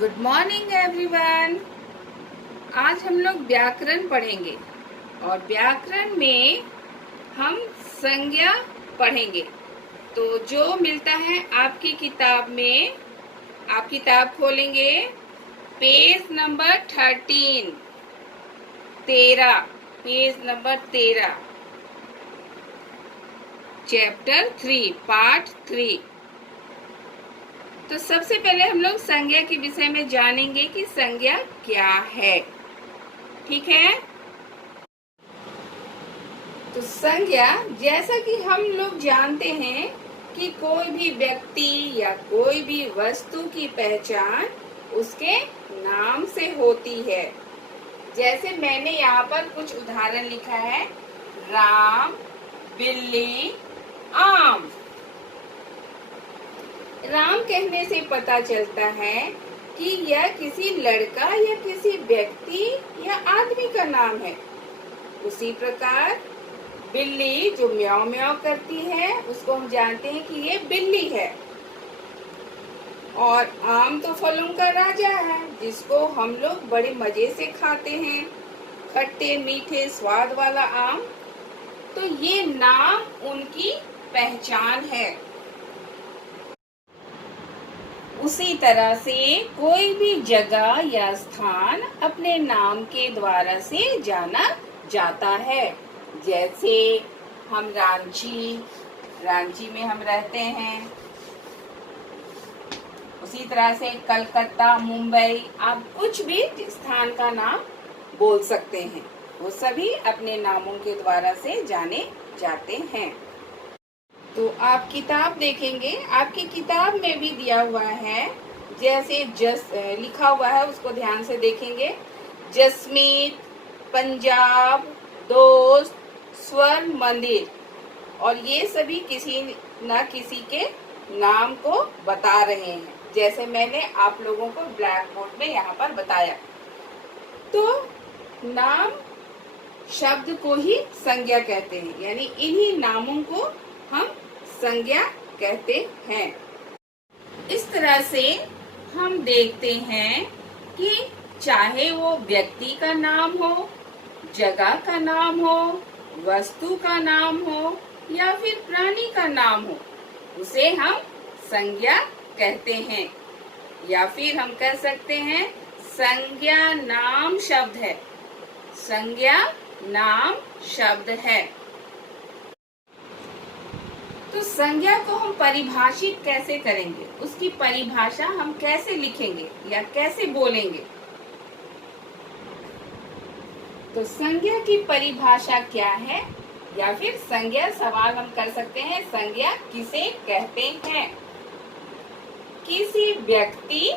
Good morning everyone. आज हम लोग व्याकरण पढ़ेंगे और व्याकरण में हम संज्ञा पढ़ेंगे। तो जो मिलता है आपकी किताब में, आप किताब खोलेंगे page number 13, page number 13, chapter 3, part 3। तो सबसे पहले हम लोग संज्ञा के विषय में जानेंगे कि संज्ञा क्या है। ठीक है, तो संज्ञा, जैसा कि हम लोग जानते हैं कि कोई भी व्यक्ति या कोई भी वस्तु की पहचान उसके नाम से होती है। जैसे मैंने यहाँ पर कुछ उदाहरण लिखा है, राम, बिल्ली, आम। राम कहने से पता चलता है कि यह किसी लड़का या किसी व्यक्ति या आदमी का नाम है। उसी प्रकार बिल्ली जो म्याऊ म्याऊ करती है, उसको हम जानते हैं कि ये बिल्ली है। और आम तो फलों का राजा है, जिसको हम लोग बड़े मजे से खाते हैं, खट्टे मीठे स्वाद वाला आम। तो ये नाम उनकी पहचान है। उसी तरह से कोई भी जगह या स्थान अपने नाम के द्वारा से जाना जाता है। जैसे हम रांची में हम रहते हैं। उसी तरह से कलकत्ता, मुंबई, आप कुछ भी स्थान का नाम बोल सकते हैं। वो सभी अपने नामों के द्वारा से जाने जाते हैं। तो आप किताब देखेंगे, आपकी किताब में भी दिया हुआ है, जैसे लिखा हुआ है, उसको ध्यान से देखेंगे। जसमीत, पंजाब, दोस्त, स्वर्ण मंदिर, और ये सभी किसी न किसी के नाम को बता रहे हैं, जैसे मैंने आप लोगों को ब्लैक बोर्ड में यहाँ पर बताया। तो नाम शब्द को ही संज्ञा कहते हैं, यानी इन्हीं नामों को हम संज्ञा कहते हैं। इस तरह से हम देखते हैं कि चाहे वो व्यक्ति का नाम हो, जगह का नाम हो, वस्तु का नाम हो या फिर प्राणी का नाम हो, उसे हम संज्ञा कहते हैं। या फिर हम कह सकते हैं संज्ञा नाम शब्द है। संज्ञा नाम शब्द है। तो संज्ञा को हम परिभाषित कैसे करेंगे, उसकी परिभाषा हम कैसे लिखेंगे या कैसे बोलेंगे। तो संज्ञा की परिभाषा क्या है, या फिर संज्ञा सवाल हम कर सकते हैं, संज्ञा किसे कहते हैं? किसी व्यक्ति,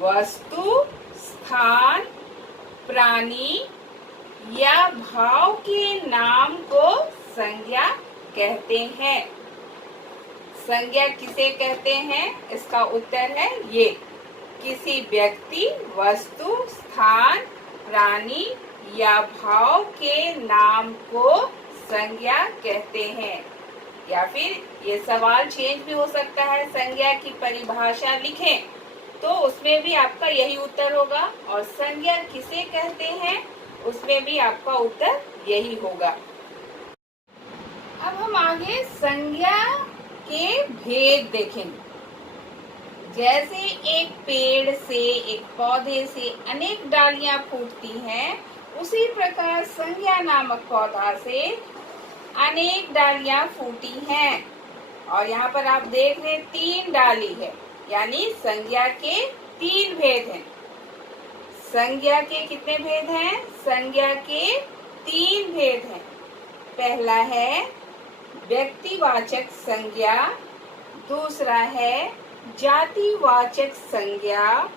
वस्तु, स्थान, प्राणी या भाव के नाम को संज्ञा कहते हैं। संज्ञा किसे कहते हैं? इसका उत्तर है ये, किसी व्यक्ति, वस्तु, स्थान, प्राणी या भाव के नाम को संज्ञा कहते हैं। या फिर ये सवाल चेंज भी हो सकता है, संज्ञा की परिभाषा लिखें तो उसमें भी आपका यही उत्तर होगा, और संज्ञा किसे कहते हैं उसमें भी आपका उत्तर यही होगा। अब हम आगे संज्ञा के भेद देखेंगे। जैसे एक पेड़ से, एक पौधे से अनेक डालियां फूटती हैं, उसी प्रकार संज्ञा नामक पौधा से अनेक डालियां फूटी हैं। और यहाँ पर आप देख रहे 3 डाली है, यानी संज्ञा के 3 भेद हैं। संज्ञा के कितने भेद हैं? संज्ञा के 3 भेद हैं। पहला है व्यक्तिवाचक संज्ञा, दूसरा है जातिवाचक संज्ञा,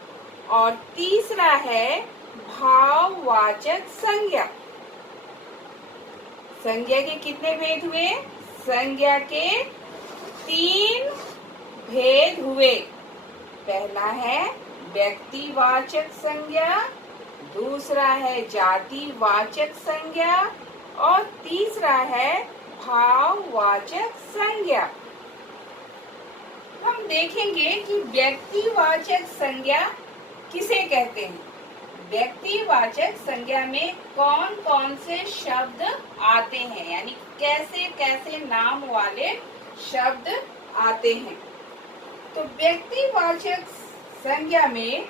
और तीसरा है भाववाचक संज्ञा। संज्ञा के कितने भेद हुए? संज्ञा के 3 भेद हुए। पहला है व्यक्तिवाचक संज्ञा, दूसरा है जातिवाचक संज्ञा, और तीसरा है भाववाचक संज्ञा। हम देखेंगे कि व्यक्तिवाचक संज्ञा किसे कहते हैं? व्यक्तिवाचक संज्ञा में कौन कौन से शब्द आते हैं, यानी कैसे कैसे नाम वाले शब्द आते हैं? तो व्यक्तिवाचक संज्ञा में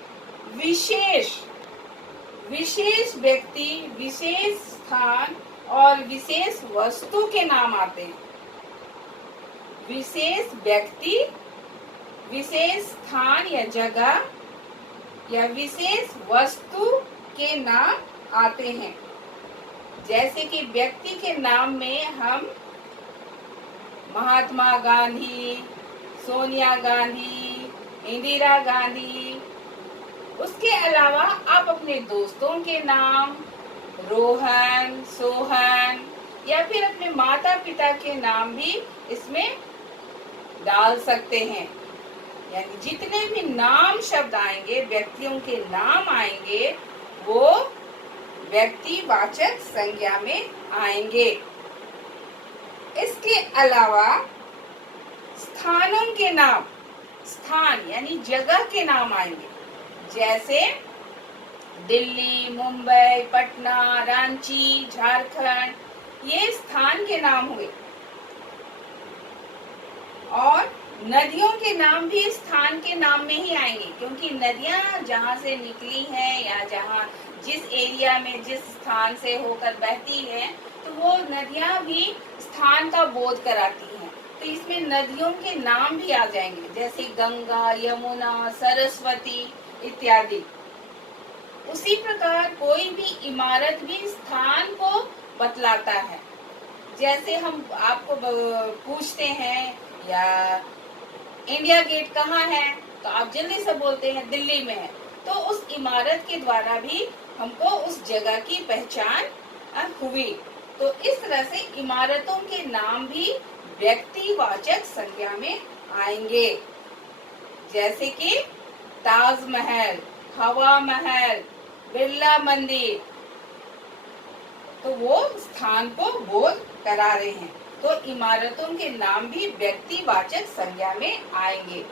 विशेष विशेष व्यक्ति, विशेष स्थान और विशेष वस्तु के नाम आते हैं। विशेष व्यक्ति, विशेष स्थान या जगह या विशेष वस्तु के नाम आते हैं। जैसे कि व्यक्ति के नाम में हम महात्मा गांधी, सोनिया गांधी, इंदिरा गांधी, उसके अलावा आप अपने दोस्तों के नाम रोहन, सोहन या फिर अपने माता पिता के नाम भी इसमें डाल सकते हैं। यानी जितने भी नाम शब्द आएंगे, व्यक्तियों के नाम आएंगे, वो व्यक्तिवाचक संज्ञा में आएंगे। इसके अलावा स्थानों के नाम, स्थान यानी जगह के नाम आएंगे। जैसे दिल्ली, मुंबई, पटना, रांची, झारखंड, ये स्थान के नाम हुए। और नदियों के नाम भी स्थान के नाम में ही आएंगे, क्योंकि नदियां जहाँ से निकली हैं या जहाँ जिस एरिया में जिस स्थान से होकर बहती हैं, तो वो नदियां भी स्थान का बोध कराती हैं। तो इसमें नदियों के नाम भी आ जाएंगे, जैसे गंगा, यमुना, सरस्वती इत्यादि। उसी प्रकार कोई भी इमारत भी स्थान को बतलाता है। जैसे हम आपको पूछते हैं या इंडिया गेट कहाँ है, तो आप जल्दी से बोलते हैं दिल्ली में है। तो उस इमारत के द्वारा भी हमको उस जगह की पहचान हुई। तो इस तरह से इमारतों के नाम भी व्यक्तिवाचक संज्ञा में आएंगे। जैसे कि ताजमहल, हवा महल, बिरला मंदिर, तो वो स्थान को बोध करा रहे हैं। तो इमारतों के नाम भी व्यक्तिवाचक संज्ञा में आएंगे।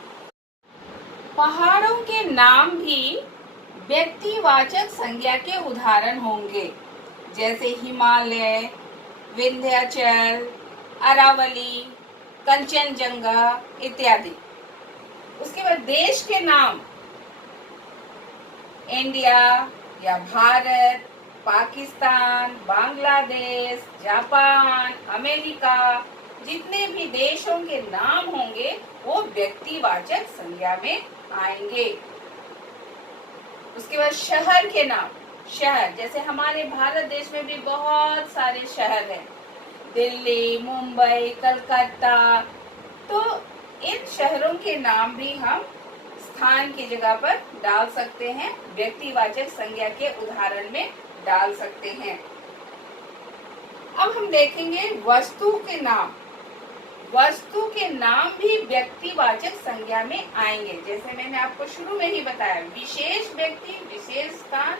पहाड़ों के नाम भी व्यक्तिवाचक संज्ञा के उदाहरण होंगे। जैसे हिमालय, विंध्याचल, अरावली, कंचनजंगा इत्यादि। उसके बाद देश के नाम इंडिया या भारत, पाकिस्तान, बांग्लादेश, जापान, अमेरिका, जितने भी देशों के नाम होंगे वो व्यक्तिवाचक संज्ञा में आएंगे। उसके बाद शहर के नाम, शहर जैसे हमारे भारत देश में भी बहुत सारे शहर हैं, दिल्ली, मुंबई, कलकत्ता। तो इन शहरों के नाम भी हम स्थान की जगह पर डाल सकते हैं, व्यक्तिवाचक संज्ञा के उदाहरण में डाल सकते हैं। अब हम देखेंगे वस्तु के नाम। वस्तु के नाम भी व्यक्तिवाचक संज्ञा में आएंगे। जैसे मैंने आपको शुरू में ही बताया, विशेष व्यक्ति, विशेष स्थान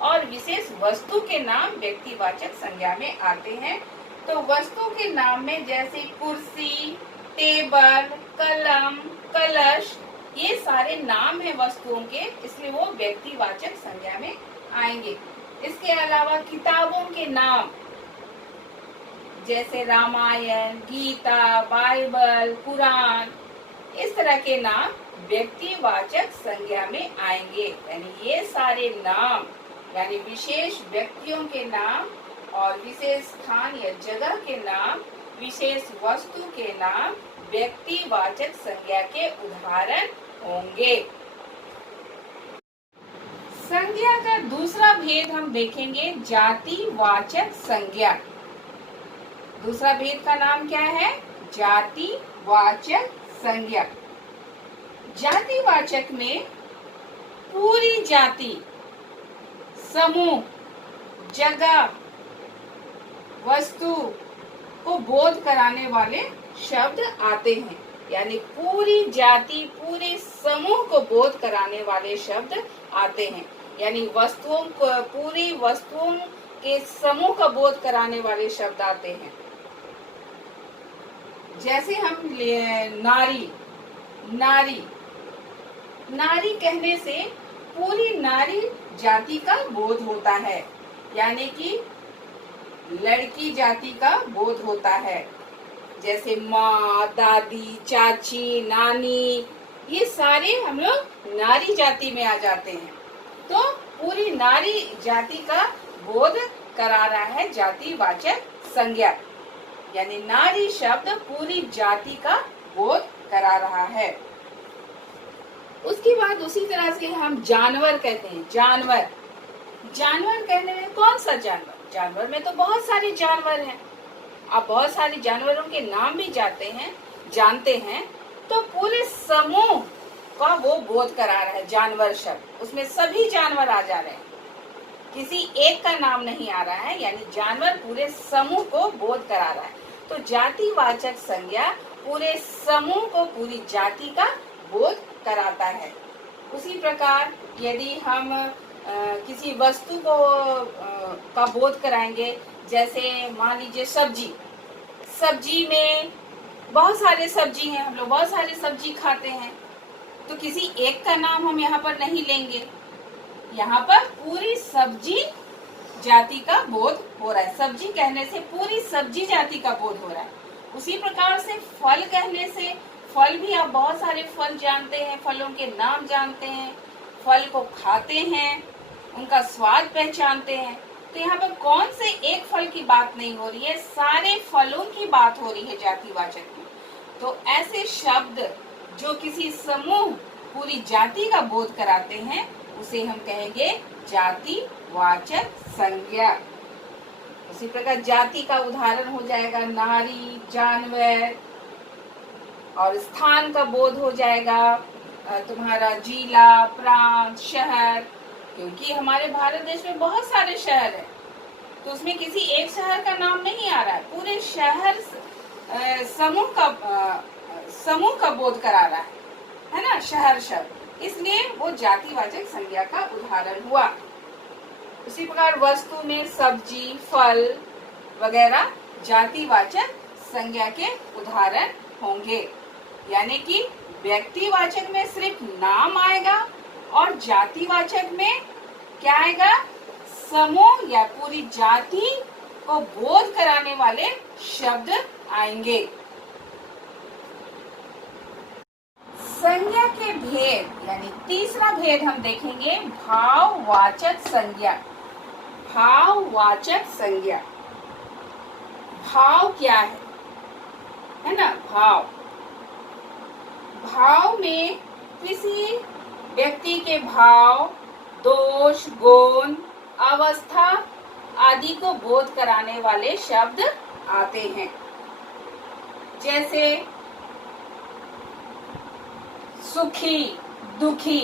और विशेष वस्तु के नाम व्यक्तिवाचक संज्ञा में आते हैं। तो वस्तु के नाम में जैसे कुर्सी, टेबल, कलम, कलश, ये सारे नाम हैं वस्तुओं के, इसलिए वो व्यक्तिवाचक संज्ञा में आएंगे। इसके अलावा किताबों के नाम जैसे रामायण, गीता, बाइबल, कुरान, इस तरह के नाम व्यक्तिवाचक संज्ञा में आएंगे। यानी ये सारे नाम, यानी विशेष व्यक्तियों के नाम और विशेष स्थान या जगह के नाम, विशेष वस्तु के नाम व्यक्तिवाचक संज्ञा के उदाहरण होंगे। संज्ञा का दूसरा भेद हम देखेंगे, जातिवाचक संज्ञा। दूसरा भेद का नाम क्या है? जातिवाचक संज्ञा। जातिवाचक में पूरी जाति, समूह, जगह, वस्तु को बोध कराने वाले शब्द आते हैं। यानी पूरी जाति, पूरे समूह को बोध कराने वाले शब्द आते हैं। यानी वस्तुओं को, पूरी वस्तुओं के समूह का बोध कराने वाले शब्द आते हैं। जैसे हम नारी, नारी, नारी कहने से पूरी नारी जाति का बोध होता है, यानी कि लड़की जाति का बोध होता है। जैसे माँ, दादी, चाची, नानी, ये सारे हम लोग नारी जाति में आ जाते हैं। तो पूरी नारी जाति का बोध करा रहा है जातिवाचक संज्ञा, यानी नारी शब्द पूरी जाति का बोध करा रहा है। उसके बाद उसी तरह से हम जानवर कहते हैं। जानवर, जानवर कहने में कौन सा जानवर? जानवर में तो बहुत सारे जानवर हैं। आप बहुत सारे जानवरों के नाम भी जानते हैं, तो पूरे समूह का वो बोध करा रहा है जानवर शब्द। उसमें सभी जानवर आ जा रहे हैं, किसी एक का नाम नहीं आ रहा है, यानी जानवर पूरे समूह को बोध करा रहा है। तो जातिवाचक संज्ञा पूरे समूह को, पूरी जाति का बोध कराता है। उसी प्रकार यदि हम किसी वस्तु को का बोध कराएंगे, जैसे मान लीजिए सब्जी, सब्जी में बहुत सारे सब्जी हैं, हम लोग बहुत सारे सब्जी खाते हैं, तो किसी एक का नाम हम यहाँ पर नहीं लेंगे। यहाँ पर पूरी सब्जी जाति का बोध हो रहा है। सब्जी कहने से पूरी सब्जी जाति का बोध हो रहा है। उसी प्रकार से फल कहने से, फल भी आप बहुत सारे फल जानते हैं, फलों के नाम जानते हैं, फल को खाते हैं, उनका स्वाद पहचानते हैं। तो यहाँ पर कौन से एक फल की बात नहीं हो रही है, सारे फलों की बात हो रही है जातिवाचक में। तो ऐसे शब्द जो किसी समूह, पूरी जाति का बोध कराते हैं, उसे हम कहेंगे जातिवाचक संज्ञा। उसी प्रकार जाति का उदाहरण हो जाएगा नारी, जानवर, और स्थान का बोध हो जाएगा तुम्हारा जिला, प्रांत, शहर, क्योंकि हमारे भारत देश में बहुत सारे शहर हैं, तो उसमें किसी एक शहर का नाम नहीं आ रहा है, पूरे शहर समूह का बोध करा रहा है ना, शहर शब्द, इसलिए वो जातिवाचक संज्ञा का उदाहरण हुआ। उसी प्रकार वस्तु में सब्जी, फल वगैरह जातिवाचक संज्ञा के उदाहरण होंगे। यानी कि व्यक्तिवाचक में सिर्फ नाम आएगा और जातिवाचक में क्या आएगा? समूह या पूरी जाति को बोध कराने वाले शब्द आएंगे। संज्ञा के भेद, यानी तीसरा भेद हम देखेंगे भाववाचक संज्ञा। भाववाचक संज्ञा, भाव क्या है ना? भाव में किसी व्यक्ति के भाव, दोष, गुण, अवस्था आदि को बोध कराने वाले शब्द आते हैं। जैसे सुखी, दुखी,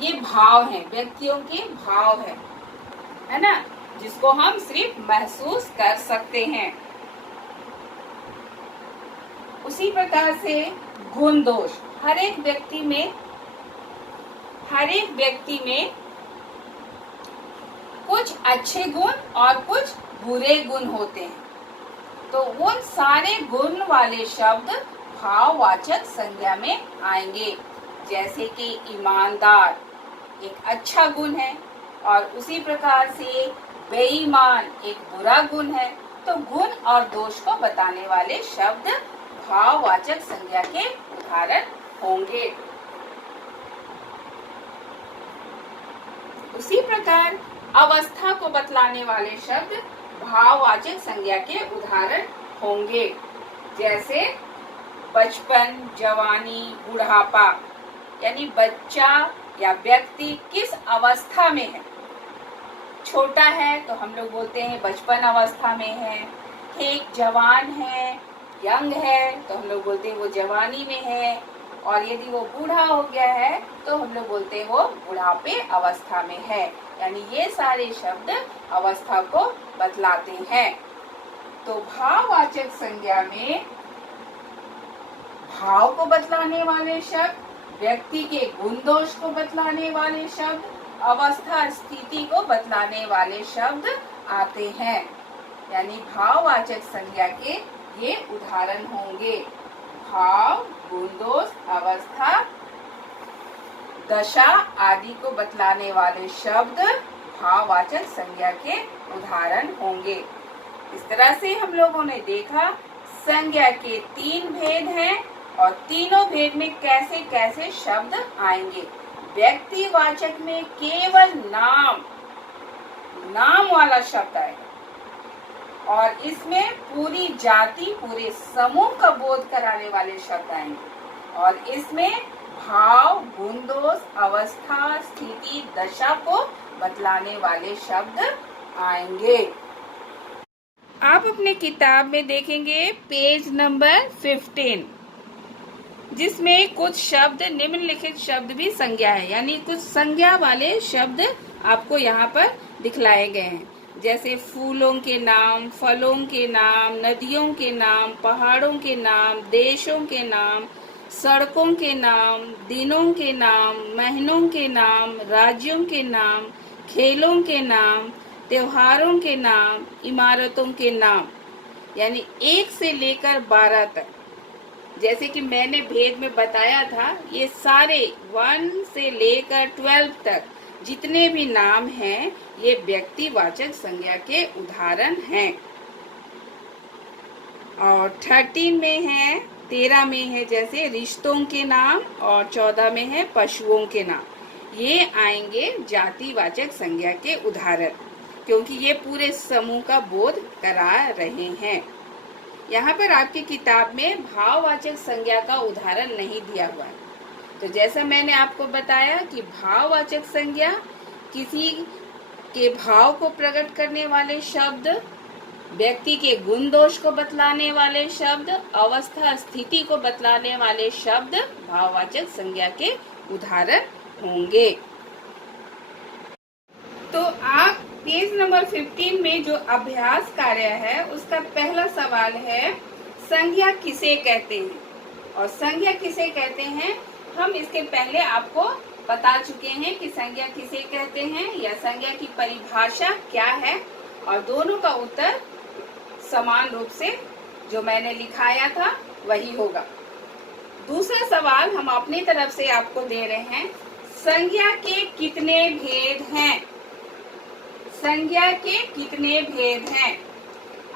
ये भाव हैं, व्यक्तियों के भाव है ना, जिसको हम सिर्फ महसूस कर सकते हैं। उसी प्रकार से गुण, दोष, हर एक व्यक्ति में कुछ अच्छे गुण और कुछ बुरे गुण होते हैं, तो उन सारे गुण वाले शब्द भाववाचक संज्ञा में आएंगे। जैसे कि ईमानदार एक अच्छा गुण है, और उसी प्रकार से बेईमान एक बुरा गुण है, तो गुण और दोष को बताने वाले शब्द भाववाचक संज्ञा के उदाहरण होंगे। उसी प्रकार अवस्था को बतलाने वाले शब्द भाववाचक संज्ञा के उदाहरण होंगे। जैसे बचपन, जवानी, बुढ़ापा, यानी बच्चा या व्यक्ति किस अवस्था में है। छोटा है तो हम लोग बोलते हैं बचपन अवस्था में है, ठीक जवान है, यंग है, तो हम लोग बोलते हैं वो जवानी में है, और यदि वो बूढ़ा हो गया है तो हम लोग बोलते हैं वो बुढ़ापे अवस्था में है। यानी ये सारे शब्द अवस्था को बतलाते हैं। तो भाववाचक संज्ञा में भाव को बतलाने वाले शब्द, व्यक्ति के गुण दोष को बतलाने वाले शब्द, अवस्था स्थिति को बतलाने वाले शब्द आते हैं। यानी भाववाचक संज्ञा के ये उदाहरण होंगे। भाव, गुण दोष, अवस्था, दशा आदि को बतलाने वाले शब्द भाववाचक संज्ञा के उदाहरण होंगे। इस तरह से हम लोगों ने देखा संज्ञा के 3 भेद हैं और तीनों भेद में कैसे कैसे शब्द आएंगे। व्यक्तिवाचक में केवल नाम वाला शब्द आएगा और इसमें पूरी जाति पूरे समूह का बोध कराने वाले शब्द आएंगे और इसमें भाव, गुण, दोष, अवस्था, स्थिति, दशा को बतलाने वाले शब्द आएंगे। आप अपने किताब में देखेंगे पेज नंबर 15, जिसमें कुछ शब्द निम्नलिखित शब्द भी संज्ञा है, यानी कुछ संज्ञा वाले शब्द आपको यहाँ पर दिखलाए गए हैं। जैसे फूलों के नाम, फलों के नाम, नदियों के नाम, पहाड़ों के नाम, देशों के नाम, सड़कों के नाम, दिनों के नाम, महीनों के नाम, राज्यों के नाम, खेलों के नाम, त्योहारों के नाम, इमारतों के नाम, यानी 1 से लेकर 12 तक। जैसे कि मैंने भेद में बताया था, ये सारे 1 से लेकर 12 तक जितने भी नाम हैं ये व्यक्तिवाचक संज्ञा के उदाहरण हैं। और 13 में है, 13 में है जैसे रिश्तों के नाम और 14 में है पशुओं के नाम। ये आएंगे जातिवाचक संज्ञा के उदाहरण, क्योंकि ये पूरे समूह का बोध करा रहे हैं। यहाँ पर आपकी किताब में भाववाचक संज्ञा का उदाहरण नहीं दिया हुआ है। तो जैसा मैंने आपको बताया कि भाववाचक संज्ञा किसी के भाव को प्रकट करने वाले शब्द, व्यक्ति के गुण दोष को बतलाने वाले शब्द, अवस्था स्थिति को बतलाने वाले शब्द भाववाचक संज्ञा के उदाहरण होंगे। तो आप पेज नंबर 15 में जो अभ्यास कार्य है उसका पहला सवाल है संज्ञा किसे कहते हैं। और संज्ञा किसे कहते हैं हम इसके पहले आपको बता चुके हैं कि संज्ञा किसे कहते हैं या संज्ञा की परिभाषा क्या है, और दोनों का उत्तर समान रूप से जो मैंने लिखाया था वही होगा। दूसरा सवाल हम अपनी तरफ से आपको दे रहे हैं, संज्ञा के कितने भेद हैं। संज्ञा के कितने भेद हैं?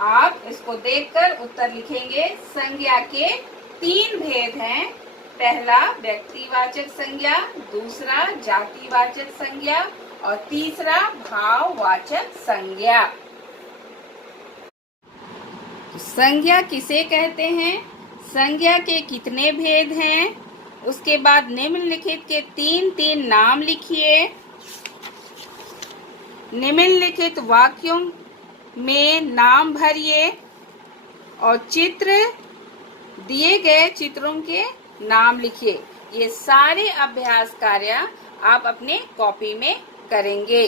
आप इसको देखकर उत्तर लिखेंगे। संज्ञा के 3 भेद हैं। पहला व्यक्तिवाचक संज्ञा, दूसरा जातिवाचक संज्ञा और तीसरा भाववाचक संज्ञा। संज्ञा किसे कहते हैं, संज्ञा के कितने भेद हैं, उसके बाद निम्नलिखित के 3 नाम लिखिए। निम्नलिखित वाक्यों में नाम भरिए और चित्र दिए गए चित्रों के नाम लिखिए। ये सारे अभ्यास कार्य आप अपने कॉपी में करेंगे।